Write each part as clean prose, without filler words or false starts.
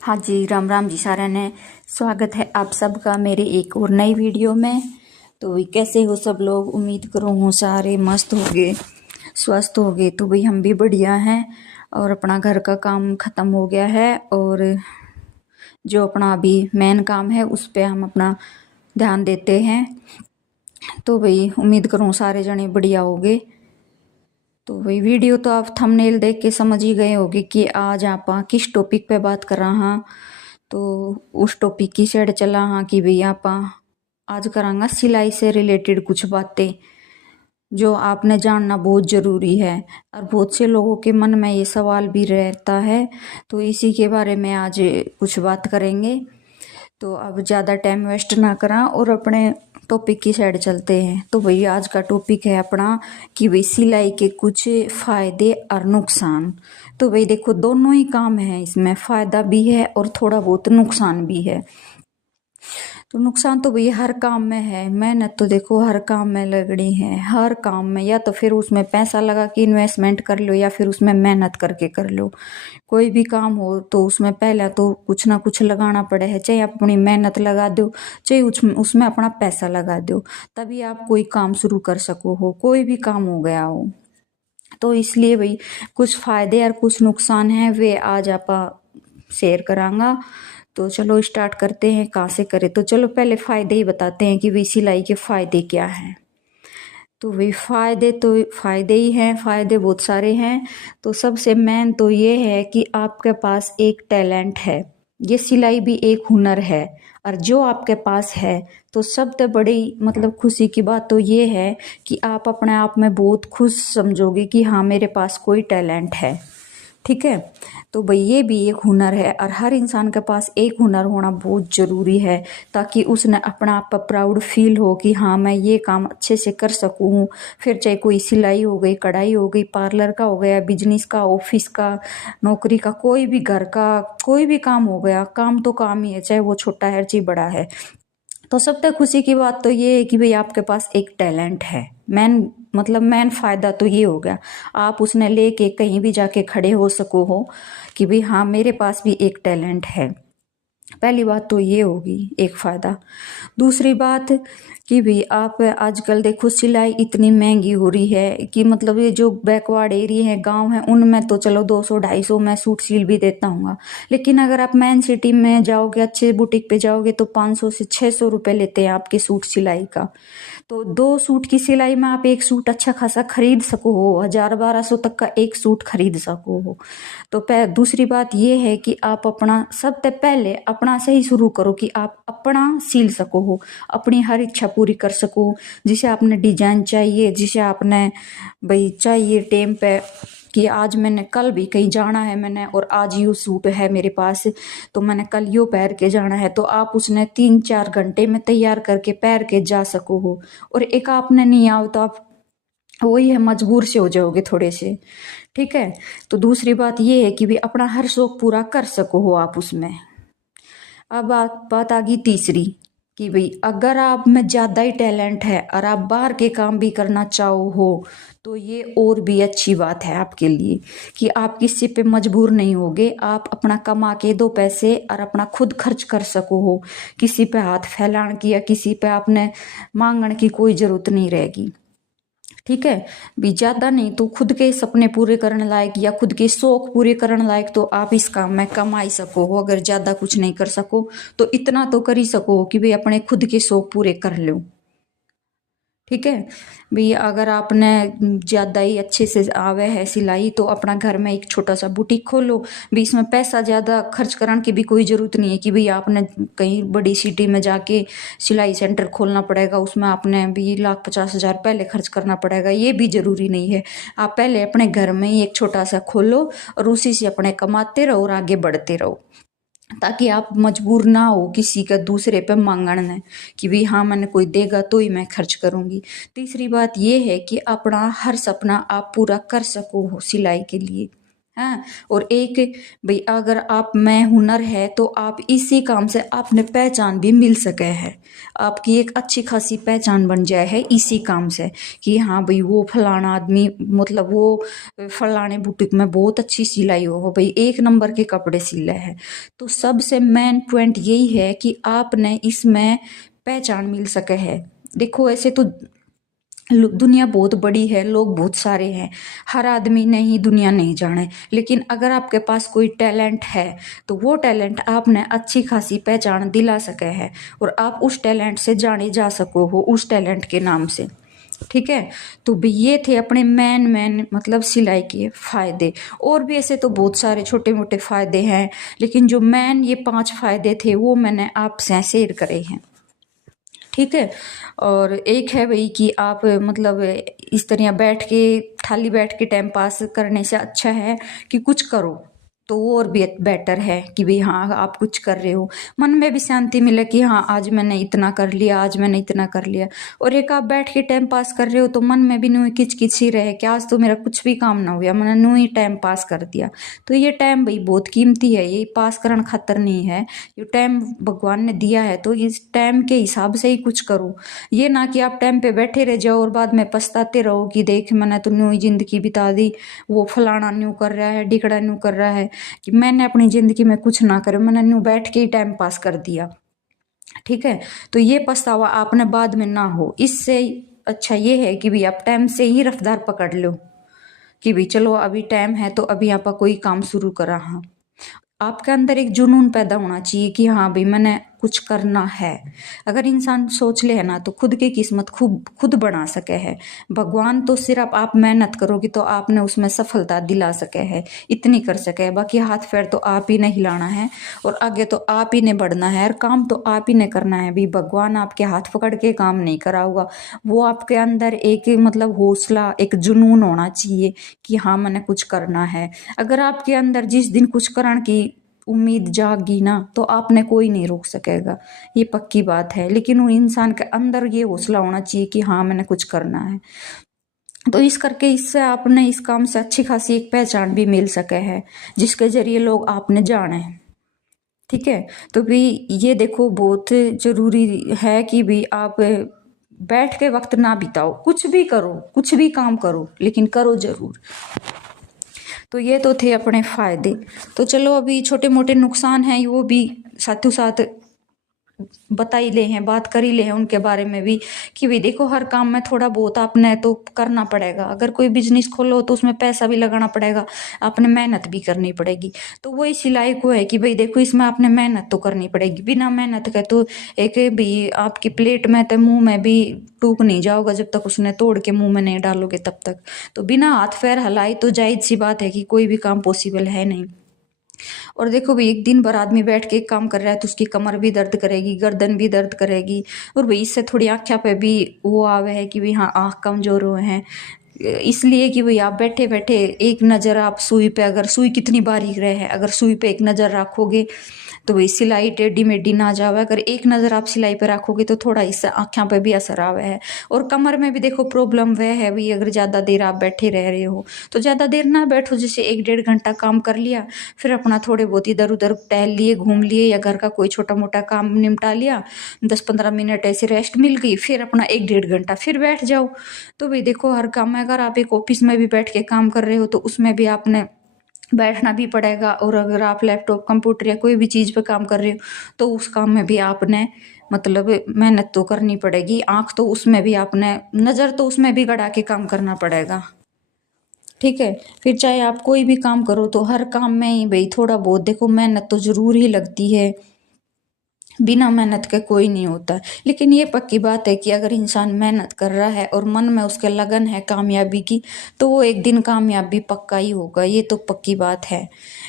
हाँ जी, राम राम जी सारे ने। स्वागत है आप सबका मेरे एक और नई वीडियो में। तो भाई कैसे हो सब लोग? उम्मीद करो हो सारे मस्त होगे, स्वस्थ होगे। तो भाई हम भी बढ़िया हैं और अपना घर का काम ख़त्म हो गया है और जो अपना अभी मेन काम है उस पे हम अपना ध्यान देते हैं। तो भाई उम्मीद करूँ सारे जने बढ़िया होगे। तो वही वीडियो तो आप थंबनेल देख के समझ ही गए होगे कि आज आप किस टॉपिक पे बात कर रहा हाँ। तो उस टॉपिक की साइड चला हाँ कि भाई आप आज करांगा सिलाई से रिलेटेड कुछ बातें जो आपने जानना बहुत ज़रूरी है और बहुत से लोगों के मन में ये सवाल भी रहता है। तो इसी के बारे में आज कुछ बात करेंगे। तो अब ज़्यादा टाइम वेस्ट ना करा और अपने टॉपिक की साइड चलते हैं। तो भाई आज का टॉपिक है अपना कि भाई सिलाई के कुछ फ़ायदे और नुकसान। तो भाई देखो दोनों ही काम है, इसमें फ़ायदा भी है और थोड़ा बहुत नुकसान भी है। तो नुकसान तो भैया हर काम में है, मेहनत तो देखो हर काम में लगनी है। हर काम में या तो फिर उसमें पैसा लगा के इन्वेस्टमेंट कर लो या फिर उसमें मेहनत करके कर लो। कोई भी काम हो तो उसमें पहले तो कुछ ना कुछ लगाना पड़े है, चाहे आप अपनी मेहनत लगा दो चाहे उसमें अपना पैसा लगा दो, तभी आप कोई काम शुरू कर सको हो, कोई भी काम हो गया हो। तो इसलिए भाई कुछ फायदे और कुछ नुकसान हैं वे आज आप शेयर करांगा। तो चलो स्टार्ट करते हैं, कहाँ से करें। तो चलो पहले फायदे ही बताते हैं कि भाई सिलाई के फायदे क्या हैं। तो भाई फायदे ही हैं, फायदे बहुत सारे हैं। तो सबसे मेन तो ये है कि आपके पास एक टैलेंट है, ये सिलाई भी एक हुनर है और जो आपके पास है तो सबसे बड़ी मतलब खुशी की बात तो ये है कि आप अपने आप में बहुत खुश समझोगे कि हाँ मेरे पास कोई टैलेंट है। ठीक है, तो भाई ये भी एक हुनर है और हर इंसान के पास एक हुनर होना बहुत ज़रूरी है ताकि उसने अपना आप पर प्राउड फील हो कि हाँ मैं ये काम अच्छे से कर सकूँ। फिर चाहे कोई सिलाई हो गई, कढ़ाई हो गई, पार्लर का हो गया, बिजनेस का, ऑफिस का, नौकरी का, कोई भी घर का कोई भी काम हो गया, काम तो काम ही है, चाहे वो छोटा है चाहे बड़ा है। तो सबसे खुशी की बात तो ये है कि भाई आपके पास एक टैलेंट है। मेन फायदा तो ये हो गया, आप उसने लेके कहीं भी जाके खड़े हो सको हो कि भाई हाँ मेरे पास भी एक टैलेंट है। पहली बात तो ये होगी एक फायदा। दूसरी बात कि भाई आप आजकल देखो सिलाई इतनी महंगी हो रही है कि मतलब ये जो बैकवर्ड एरिया है, गांव है, उनमें तो चलो 200-250 में सूट सिल भी देता हूँ। लेकिन अगर आप मेन सिटी में जाओगे, अच्छे बुटीक पे जाओगे तो 500 से 600 रुपये लेते हैं आपके सूट सिलाई का। तो 2 सूट की सिलाई में आप एक सूट अच्छा खासा खरीद सको हो, 1000-1200 तक का एक सूट खरीद सको हो। तो दूसरी बात ये है कि आप अपना सबसे पहले अपना से ही शुरू करो कि आप अपना सिल सको हो, अपनी हर इच्छा पूरी कर सको। जिसे आपने डिजाइन चाहिए, जिसे आपने भाई चाहिए टाइम पे कि आज मैंने कल भी कहीं जाना है मैंने और आज यो सूट है मेरे पास तो मैंने कल यो पहन के जाना है, तो आप उसने 3-4 घंटे में तैयार करके पहन के जा सको हो। और एक आपने नहीं आओ तो आप वही है मजबूर से हो जाओगे थोड़े से। ठीक है, तो दूसरी बात ये है कि भी अपना हर शौक पूरा कर सको हो आप उसमें। अब बात आ गई तीसरी कि भाई अगर आप में ज़्यादा ही टैलेंट है और आप बाहर के काम भी करना चाहो हो तो ये और भी अच्छी बात है आपके लिए कि आप किसी पे मजबूर नहीं होगे। आप अपना कमा के 2 पैसे और अपना खुद खर्च कर सको हो, किसी पे हाथ फैलाने की या किसी पे आपने मांगने की कोई ज़रूरत नहीं रहेगी। ठीक है, भी ज्यादा नहीं तो खुद के सपने पूरे करने लायक या खुद के शौक पूरे करने लायक तो आप इस काम में कमाई सको हो। अगर ज्यादा कुछ नहीं कर सको तो इतना तो कर ही सको कि भाई अपने खुद के शौक पूरे कर लो। ठीक है, भी अगर आपने ज़्यादा ही अच्छे से आवे है सिलाई तो अपना घर में एक छोटा सा बुटीक खोलो। भी इसमें पैसा ज़्यादा खर्च कराने की भी कोई ज़रूरत नहीं है कि भाई आपने कहीं बड़ी सिटी में जाके सिलाई सेंटर खोलना पड़ेगा, उसमें आपने 20,50,000 पहले खर्च करना पड़ेगा, ये भी ज़रूरी नहीं है। आप पहले अपने घर में ही एक छोटा सा खोलो और उसी से अपने कमाते रहो और आगे बढ़ते रहो ताकि आप मजबूर ना हो किसी का दूसरे पे मांगने कि भी हाँ मैंने कोई देगा तो ही मैं खर्च करूँगी। तीसरी बात ये है कि अपना हर सपना आप पूरा कर सको हो सिलाई के लिए, हाँ। और एक भाई अगर आप में हुनर है तो आप इसी काम से आपने पहचान भी मिल सके है, आपकी एक अच्छी खासी पहचान बन जाए है इसी काम से कि हाँ भाई वो फलाना आदमी मतलब वो फलाने बुटीक में बहुत अच्छी सिलाई हो भाई, एक नंबर के कपड़े सिले हैं। तो सबसे मेन पॉइंट यही है कि आपने इसमें पहचान मिल सके है। देखो ऐसे तो दुनिया बहुत बड़ी है, लोग बहुत सारे हैं, हर आदमी ने ही दुनिया नहीं जाने, लेकिन अगर आपके पास कोई टैलेंट है तो वो टैलेंट आपने अच्छी खासी पहचान दिला सके है और आप उस टैलेंट से जाने जा सको हो उस टैलेंट के नाम से। ठीक है। तो भी ये थे अपने मेन मतलब सिलाई के फायदे। और भी ऐसे तो बहुत सारे छोटे मोटे फायदे हैं, लेकिन जो मेन ये 5 फायदे थे वो मैंने आपसे शेयर करे हैं। ठीक है। और एक है भाई कि आप मतलब इस तरह बैठ के खाली बैठ के टाइम पास करने से अच्छा है कि कुछ करो, तो वो और भी बेटर है कि भाई हाँ आप कुछ कर रहे हो, मन में भी शांति मिले कि हाँ आज मैंने इतना कर लिया, आज मैंने इतना कर लिया। और एक आप बैठ के टाइम पास कर रहे हो तो मन में भी नुई किच ही रहे कि आज तो मेरा कुछ भी काम ना हुआ, मैंने नुई टाइम पास कर दिया। तो ये टाइम भाई बहुत कीमती है, ये पास करना खतर नहीं है, ये टाइम भगवान ने दिया है तो इस टाइम के हिसाब से ही कुछ करो। ये ना कि आप टाइम पे बैठे रह जाओ और बाद में पछताते रहो कि देख मैंने तो न्यू जिंदगी बिता दी, वो फलाना न्यू कर रहा है, डिकड़ा न्यू कर रहा है, कि मैंने अपनी जिंदगी में कुछ ना करे, मैंने न्यू बैठ के ही टाइम पास कर दिया। ठीक है। तो ये पछतावा आपने बाद में ना हो, इससे अच्छा ये है कि भी आप टाइम से ही रफ्तार पकड़ लो कि भी चलो अभी टाइम है तो अभी आप कोई काम शुरू करा। हाँ आपके अंदर एक जुनून पैदा होना चाहिए कि हाँ भाई मैंने कुछ करना है। अगर इंसान सोच ले है ना तो खुद की किस्मत खुद बना सके है। भगवान तो सिर्फ आप मेहनत करोगे तो आपने उसमें सफलता दिला सके है, इतनी कर सके है, बाकी हाथ पैर तो आप ही ने हिलाना है और आगे तो आप ही ने बढ़ना है और काम तो आप ही ने करना है भी। भगवान आपके हाथ पकड़ के काम नहीं कराऊंगा, वो आपके अंदर एक मतलब हौसला एक जुनून होना चाहिए कि हाँ मैंने कुछ करना है। अगर आपके अंदर जिस दिन कुछ करने की उम्मीद जागी ना तो आपने कोई नहीं रोक सकेगा, ये पक्की बात है। लेकिन वो इंसान के अंदर ये हौसला होना चाहिए कि हाँ मैंने कुछ करना है। तो इस करके इससे आपने इस काम से अच्छी खासी एक पहचान भी मिल सके है जिसके जरिए लोग आपने जाने। ठीक है। तो भी ये देखो बहुत जरूरी है कि भी आप बैठ के वक्त ना बिताओ, कुछ भी करो, कुछ भी काम करो, लेकिन करो जरूर। तो ये तो थे अपने फायदे। तो चलो अभी छोटे मोटे नुकसान हैं वो भी साथों साथ बता ही ले हैं, बात कर ही ले हैं उनके बारे में भी कि भाई देखो हर काम में थोड़ा बहुत आपने तो करना पड़ेगा। अगर कोई बिजनेस खोलो तो उसमें पैसा भी लगाना पड़ेगा, आपने मेहनत भी करनी पड़ेगी। तो वही सिलाई को है कि भाई देखो इसमें आपने मेहनत तो करनी पड़ेगी, बिना मेहनत के तो एक भी आपकी प्लेट में तो मुंह में भी टूक नहीं जाओगा जब तक उसने तोड़ के मुंह में नहीं डालोगे तब तक। तो बिना हाथ पैर हिलाई तो जायज सी बात है कि कोई भी काम पॉसिबल है नहीं। और देखो भाई एक दिन भर आदमी बैठ के काम कर रहा है तो उसकी कमर भी दर्द करेगी, गर्दन भी दर्द करेगी, और भाई इससे थोड़ी आँखों पे भी वो आवे है कि भाई हाँ आँख कमजोर हुए हैं। इसलिए कि भाई आप बैठे बैठे एक नज़र आप सुई पे, अगर सुई कितनी बारीक रहे है, अगर सुई पे एक नज़र रखोगे तो भाई सिलाई टेढ़ी मेढ़ी ना जावे। अगर एक नज़र आप सिलाई पे रखोगे तो थोड़ा इससे आँखों पे भी असर आवे है। और कमर में भी देखो प्रॉब्लम वह है भाई, अगर ज़्यादा देर आप बैठे रह रहे हो तो ज़्यादा देर ना बैठो, जैसे 1-1.5 घंटा काम कर लिया, फिर अपना थोड़े बहुत इधर उधर टहल लिए, घूम लिए, या घर का कोई छोटा मोटा काम निपटा लिया, 10-15 मिनट ऐसे रेस्ट मिल गई, फिर अपना 1-1.5 घंटा फिर बैठ जाओ। तो भाई देखो हर काम में, अगर आप एक ऑफिस में भी बैठ के काम कर रहे हो तो उसमें भी आपने बैठना भी पड़ेगा, और अगर आप लैपटॉप कंप्यूटर या कोई भी चीज़ पे काम कर रहे हो तो उस काम में भी आपने मतलब मेहनत तो करनी पड़ेगी, आँख तो उसमें भी आपने, नज़र तो उसमें भी गड़ा के काम करना पड़ेगा। ठीक है। फिर चाहे आप कोई भी काम करो तो हर काम में ही भाई थोड़ा बहुत देखो मेहनत तो जरूर ही लगती है, बिना मेहनत के कोई नहीं होता। लेकिन ये पक्की बात है कि अगर इंसान मेहनत कर रहा है और मन में उसके लगन है कामयाबी की तो वो एक दिन कामयाब भी पक्का ही होगा, ये तो पक्की बात है।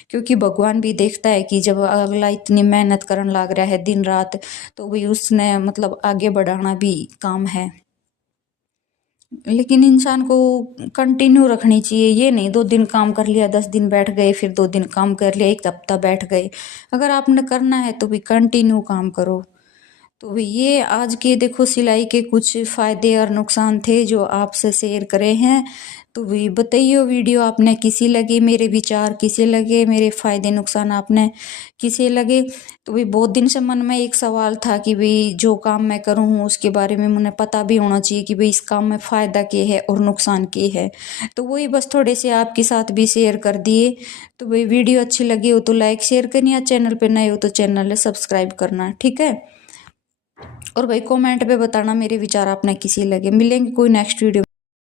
क्योंकि भगवान भी देखता है कि जब अगला इतनी मेहनत करने लग रहा है दिन रात तो भाई उसने मतलब आगे बढ़ाना भी काम है। लेकिन इंसान को कंटिन्यू रखनी चाहिए, ये नहीं 2 दिन काम कर लिया, 10 दिन बैठ गए, फिर 2 दिन काम कर लिया, एक हफ्ता बैठ गए। अगर आपने करना है तो भी कंटिन्यू काम करो। तो भाई ये आज के देखो सिलाई के कुछ फ़ायदे और नुकसान थे जो आपसे शेयर करे हैं। तो भाई बताइए वीडियो आपने किसी लगे, मेरे विचार किसे लगे, मेरे फ़ायदे नुकसान आपने किसे लगे। तो भाई बहुत दिन से मन में एक सवाल था कि भाई जो काम मैं करूँ उसके बारे में मुझे पता भी होना चाहिए कि भाई इस काम में फ़ायदा क्या है और नुकसान क्या है। तो वही बस थोड़े से आपके साथ भी शेयर कर दिए। तो भाई वीडियो अच्छी लगी हो तो लाइक शेयर करनी, या चैनल पर नए हो तो चैनल सब्सक्राइब करना, ठीक है। और भाई कमेंट पे बताना मेरे विचार आपने किसी लगे। मिलेंगे कोई नेक्स्ट वीडियो।